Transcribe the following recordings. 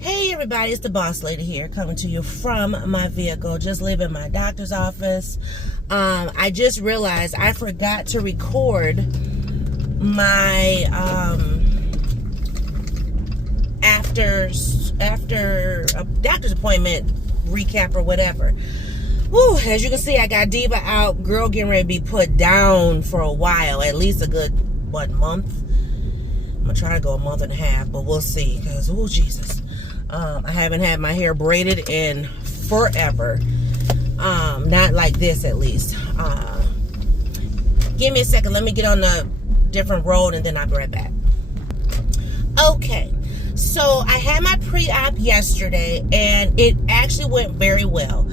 Hey everybody, it's the boss lady here, coming to you from my vehicle, just leaving my doctor's office. I just realized I forgot to record my after a doctor's appointment recap or whatever. Whew, as you can see, I got Diva out, girl getting ready to be put down for a while, at least a good, month? I'm gonna try to go a month and a half, but we'll see, because, oh Jesus. I haven't had my hair braided in forever. Not like this, at least. Give me a second. Let me get on the different road, and then I'll be right back. Okay. So, I had my pre-op yesterday, and it actually went very well.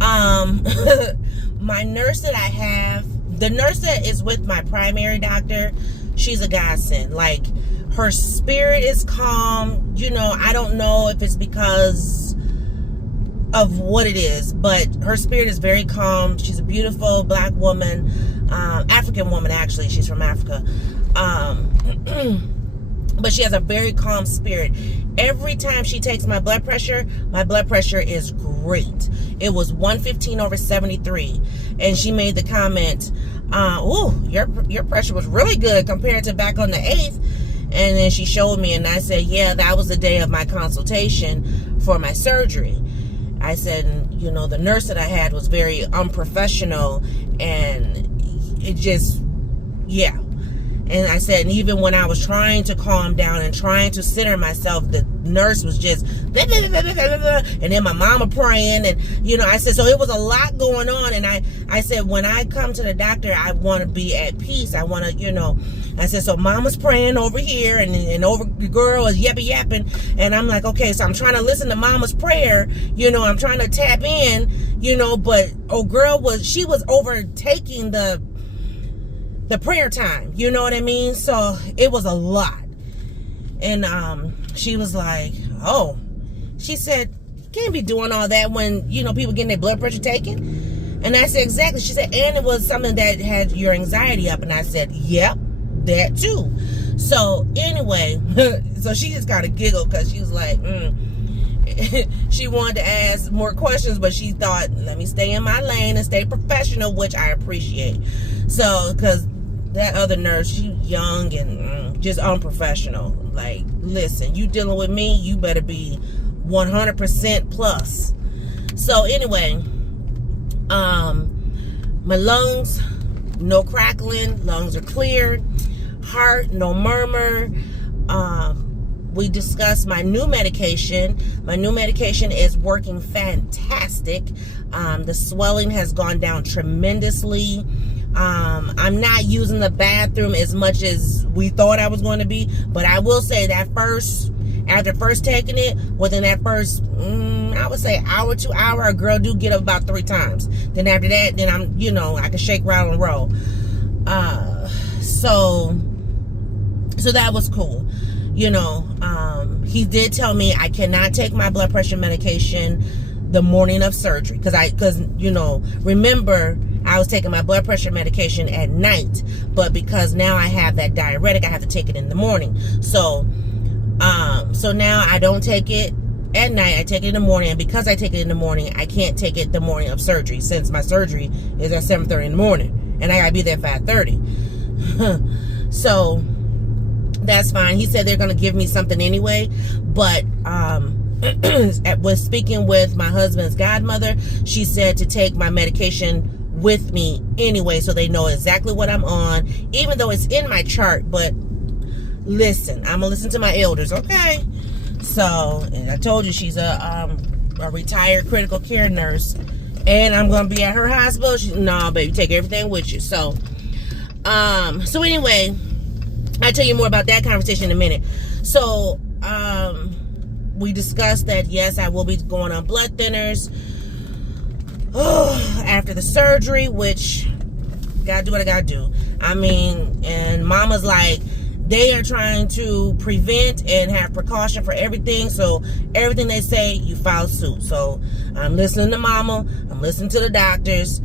My nurse that I have, the nurse that is with my primary doctor, she's a godsend. Like, her spirit is calm. You know, I don't know if it's because of what it is, but her spirit is very calm. She's a beautiful black woman, African woman, actually. She's from Africa. But she has a very calm spirit. Every time she takes my blood pressure is great. It was 115/73. And she made the comment, your pressure was really good compared to back on the 8th. And then she showed me, and I said, yeah, that was the day of my consultation for my surgery. I said, you know, the nurse that I had was very unprofessional, and it just, yeah. And I said, and even when I was trying to calm down and trying to center myself, the nurse was just, blah, blah, blah, blah, blah, blah, and then my mama praying, and, you know, I said, so it was a lot going on, and I said, when I come to the doctor, I want to be at peace. I want to, you know, I said, so mama's praying over here, and over the girl is yapping, and I'm like, okay, so I'm trying to listen to mama's prayer, you know, I'm trying to tap in, you know, but girl she was overtaking the prayer time, you know what I mean? So it was a lot. And she was like, oh, she said, you can't be doing all that when, you know, people getting their blood pressure taken. And I said, exactly. She said, and it was something that had your anxiety up. And I said, yep, that too. So anyway, so she just kind of giggled, because she was like, she wanted to ask more questions, but she thought, let me stay in my lane and stay professional, which I appreciate. So, because that other nurse, she young and just unprofessional. Like, listen, you dealing with me, you better be 100% plus. So anyway, my lungs, no crackling, lungs are cleared, heart, no murmur. We discussed my new medication. My new medication is working fantastic. The swelling has gone down tremendously. I'm not using the bathroom as much as we thought I was going to be, but I will say that after first taking it, within that first, I would say hour to hour, a girl do get up about 3 times. Then after that, then I'm, you know, I can shake, rattle, and roll. So that was cool. You know, he did tell me I cannot take my blood pressure medication the morning of surgery, because you know, remember, I was taking my blood pressure medication at night, but because now I have that diuretic, I have to take it in the morning. So now I don't take it at night, I take it in the morning, and because I take it in the morning, I can't take it the morning of surgery, since my surgery is at 7:30 in the morning, and I gotta be there at 5:30. So that's fine. He said they're gonna give me something anyway, but was speaking with my husband's godmother, she said to take my medication with me anyway, so they know exactly what I'm on, even though it's in my chart. But listen, I'm gonna listen to my elders, okay? So, and I told you she's a retired critical care nurse, and I'm gonna be at her hospital. No, baby, take everything with you. So anyway, I'll tell you more about that conversation in a minute. So we discussed that, yes, I will be going on blood thinners after the surgery, which gotta do what I gotta do. I mean, and mama's like, they are trying to prevent and have precaution for everything, so everything they say, you follow suit. So I'm listening to mama, I'm listening to the doctors,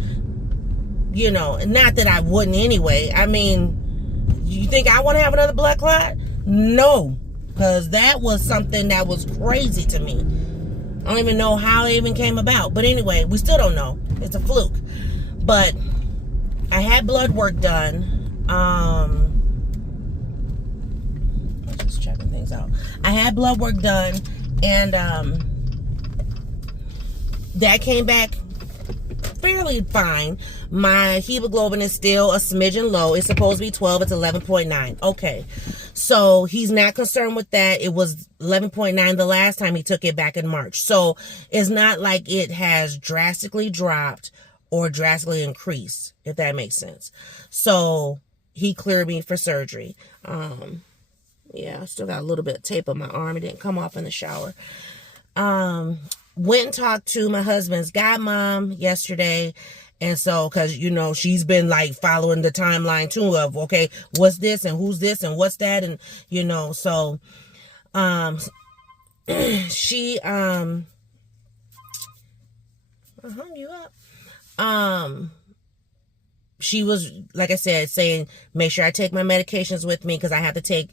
you know, not that I wouldn't anyway. I mean, you think I want to have another blood clot? No. because that was something that was crazy to me. I don't even know how it even came about. But anyway, we still don't know. It's a fluke. But I had blood work done. Just checking things out. I had blood work done, and that came back fairly fine. My hemoglobin is still a smidgen low. It's supposed to be 12. It's 11.9. Okay. So he's not concerned with that. It was 11.9 the last time he took it back in March. So it's not like it has drastically dropped or drastically increased, if that makes sense. So he cleared me for surgery. Yeah, I still got a little bit of tape on my arm. It didn't come off in the shower. Went and talked to my husband's godmom yesterday. And so, because, you know, she's been like following the timeline too of, okay, what's this and who's this and what's that? And, you know, so, she, I hung you up. She was, like I said, saying, make sure I take my medications with me because I have to take,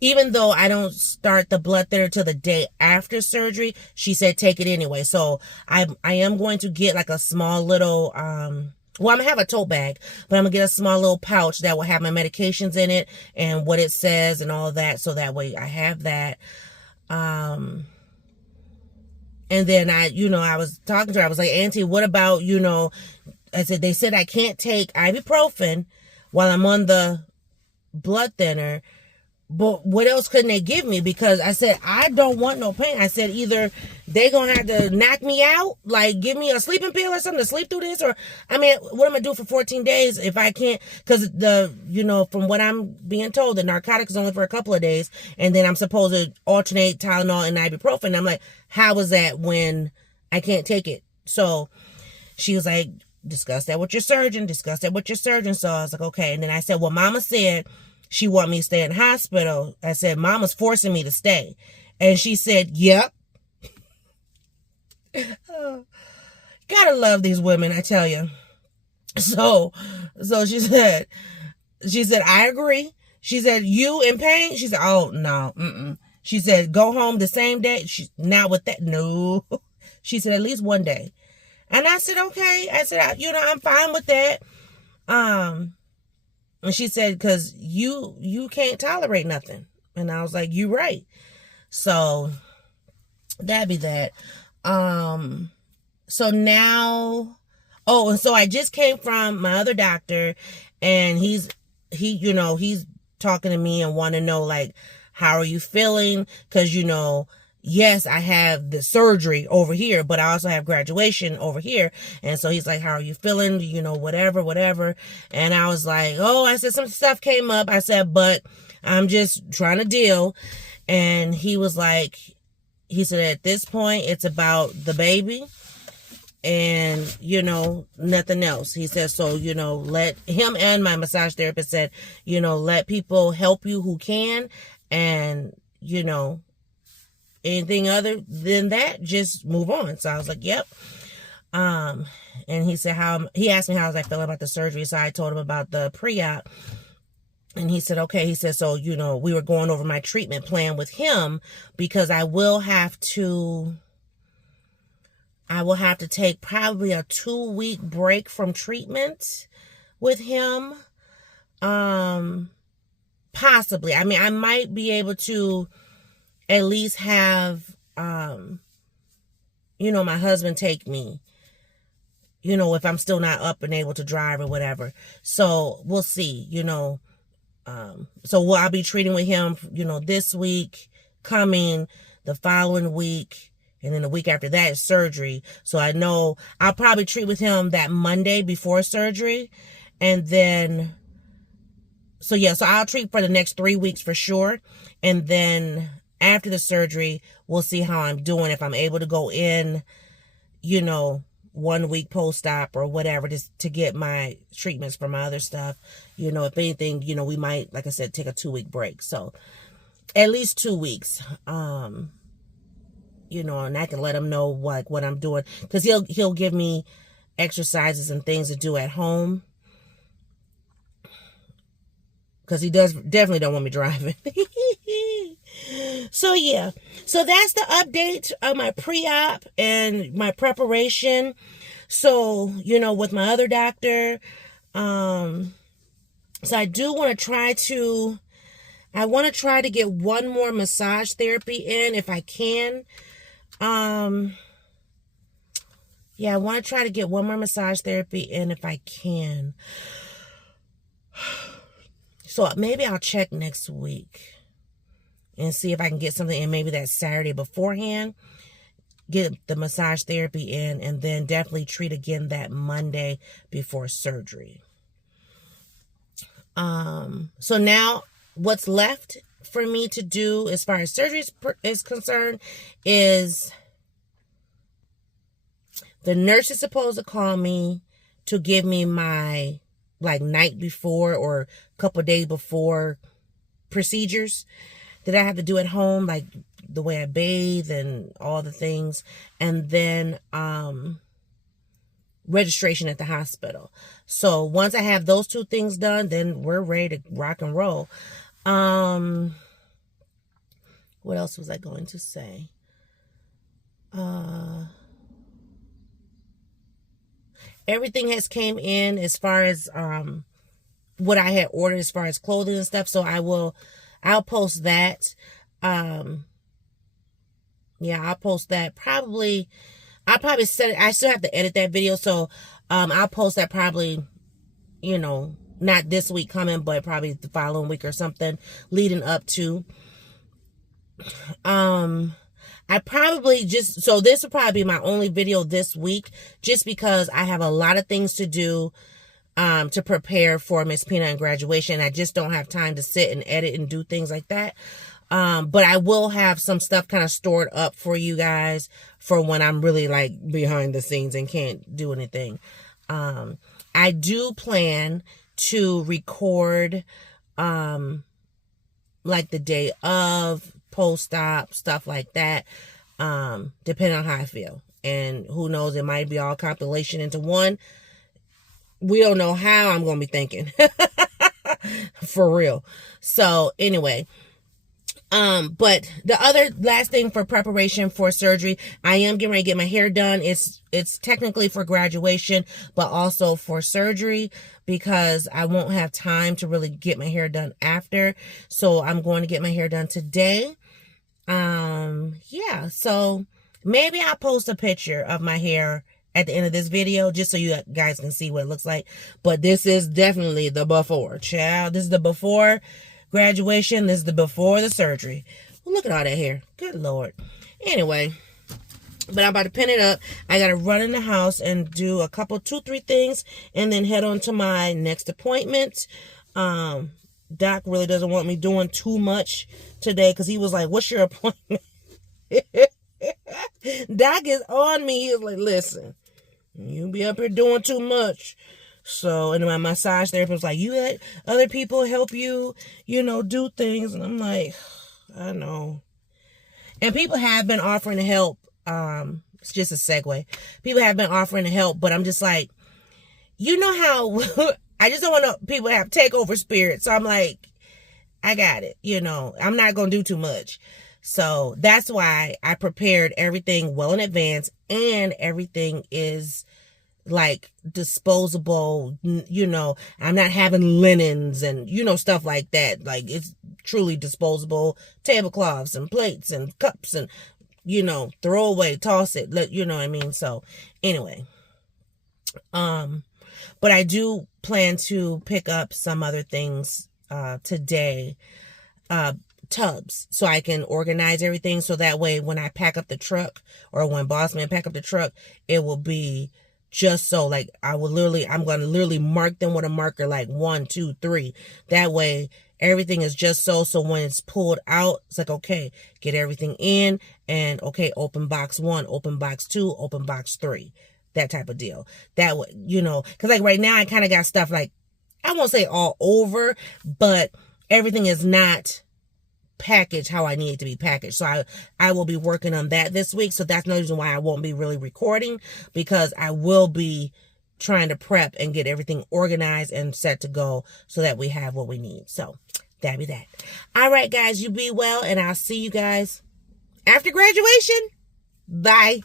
even though I don't start the blood thinner till the day after surgery, she said take it anyway. So I am going to get like a small little, well, I'm gonna have a tote bag, but I'm gonna get a small little pouch that will have my medications in it and what it says and all that. So that way I have that. And then I was talking to her. I was like, Auntie, what about, I said, they said I can't take ibuprofen while I'm on the blood thinner. But what else couldn't they give me? Because I said, I don't want no pain. I said, either they going to have to knock me out, like give me a sleeping pill or something to sleep through this. Or, I mean, what am I do for 14 days if I can't? Because from what I'm being told, the narcotic is only for a couple of days. And then I'm supposed to alternate Tylenol and ibuprofen. I'm like, how is that when I can't take it? So she was like, discuss that with your surgeon. So I was like, okay. And then I said, well, Mama said she want me to stay in the hospital. I said, Mama's forcing me to stay. And she said, yep. Oh, gotta love these women, I tell you. So she said, I agree. She said, you in pain? She said, oh, no. She said, go home the same day. Not with that. No. She said, at least one day. And I said, okay. I said, I'm fine with that. And she said, because you can't tolerate nothing. And I was like, you right. So that'd be that. So now, and so I just came from my other doctor, and he's talking to me and want to know, like, how are you feeling? Because, yes, I have the surgery over here, but I also have graduation over here. And so he's like, how are you feeling? Whatever. And I was like, I said, some stuff came up. I said, but I'm just trying to deal. And he was like, he said, at this point, it's about the baby and, nothing else. He said, so, let him, and my massage therapist said, let people help you who can. And, anything other than that, just move on. So I was like, yep. And he said, he asked me how was I feeling about the surgery. So I told him about the pre-op. And he said, okay. He said, so, we were going over my treatment plan with him because I will have to take probably a 2-week break from treatment with him. Possibly. I mean, I might be able to at least have, my husband take me, if I'm still not up and able to drive or whatever. So we'll see, so I'll be treating with him, this week, coming, the following week, and then the week after that is surgery. So I know I'll probably treat with him that Monday before surgery. And then, so I'll treat for the next 3 weeks for sure. And then after the surgery, we'll see how I'm doing. If I'm able to go in, 1 week post-op or whatever, just to get my treatments for my other stuff. If anything, we might, like I said, take a 2-week break. So at least 2 weeks. And I can let him know what I'm doing. Because he'll give me exercises and things to do at home. Because he definitely don't want me driving. So yeah, so that's the update of my pre-op and my preparation. So, you know, with my other doctor, so I do want to try to, I want to try to get one more massage therapy in if I can. Yeah, I want to try to get one more massage therapy in if I can. So maybe I'll check next week and see if I can get something in maybe that Saturday beforehand. Get the massage therapy in, and then definitely treat again that Monday before surgery. So now what's left for me to do as far as surgery is concerned is the nurse is supposed to call me to give me my night before or a couple of days before procedures that I have to do at home, like the way I bathe and all the things, and then registration at the hospital. So once I have those two things done, then we're ready to rock and roll. What else was I going to say? Everything has came in as far as what I had ordered as far as clothing and stuff. So I'll post that. Yeah, I'll post that probably. I'll probably set it. I still have to edit that video. So I'll post that probably, you know, not this week coming, but probably the following week or something leading up to. I probably so this will probably be my only video this week, just because I have a lot of things to do to prepare for Miss Peanut and graduation. I just don't have time to sit and edit and do things like that. But I will have some stuff kind of stored up for you guys for when I'm really behind the scenes and can't do anything. I do plan to record the day of, post-op, stuff like that, depending on how I feel. And who knows, it might be all compilation into one. We don't know how I'm going to be thinking. For real. So anyway, but the other last thing for preparation for surgery, I am getting ready to get my hair done. It's technically for graduation, but also for surgery, because I won't have time to really get my hair done after. So I'm going to get my hair done today. Yeah, so maybe I'll post a picture of my hair at the end of this video, just so you guys can see what it looks like. But this is definitely the before, child. This is the before graduation. This is the before the surgery. Well, look at all that hair. Good Lord. Anyway, but I'm about to pin it up. I got to run in the house and do a couple, 2-3 things, and then head on to my next appointment. Doc really doesn't want me doing too much today, because he was like, what's your appointment? Doc is on me. He was like, listen, you be up here doing too much. So, and my massage therapist was like, you let other people help you, do things. And I'm like, I know. And people have been offering to help. It's just a segue. People have been offering to help, but I'm just like, you know how I just don't want people to have takeover spirit. So I'm like, I got it. I'm not going to do too much. So that's why I prepared everything well in advance, and everything is disposable. I'm not having linens and, stuff like that. It's truly disposable tablecloths and plates and cups and, throw away, toss it, you know what I mean? So anyway, but I do plan to pick up some other things, today, tubs, so I can organize everything. So that way, when I pack up the truck, or when Bossman pack up the truck, it will be just so, I'm going to literally mark them with a marker, 1, 2, 3. That way, everything is just so when it's pulled out, it's okay, get everything in, and okay, open box 1, open box 2, open box 3. That type of deal. That way, because right now I kind of got stuff I won't say all over, but everything is not packaged how I need it to be packaged. So I will be working on that this week. So that's no reason why I won't be really recording, because I will be trying to prep and get everything organized and set to go so that we have what we need. So That be that. All right, guys, you be well, and I'll see you guys after graduation. Bye.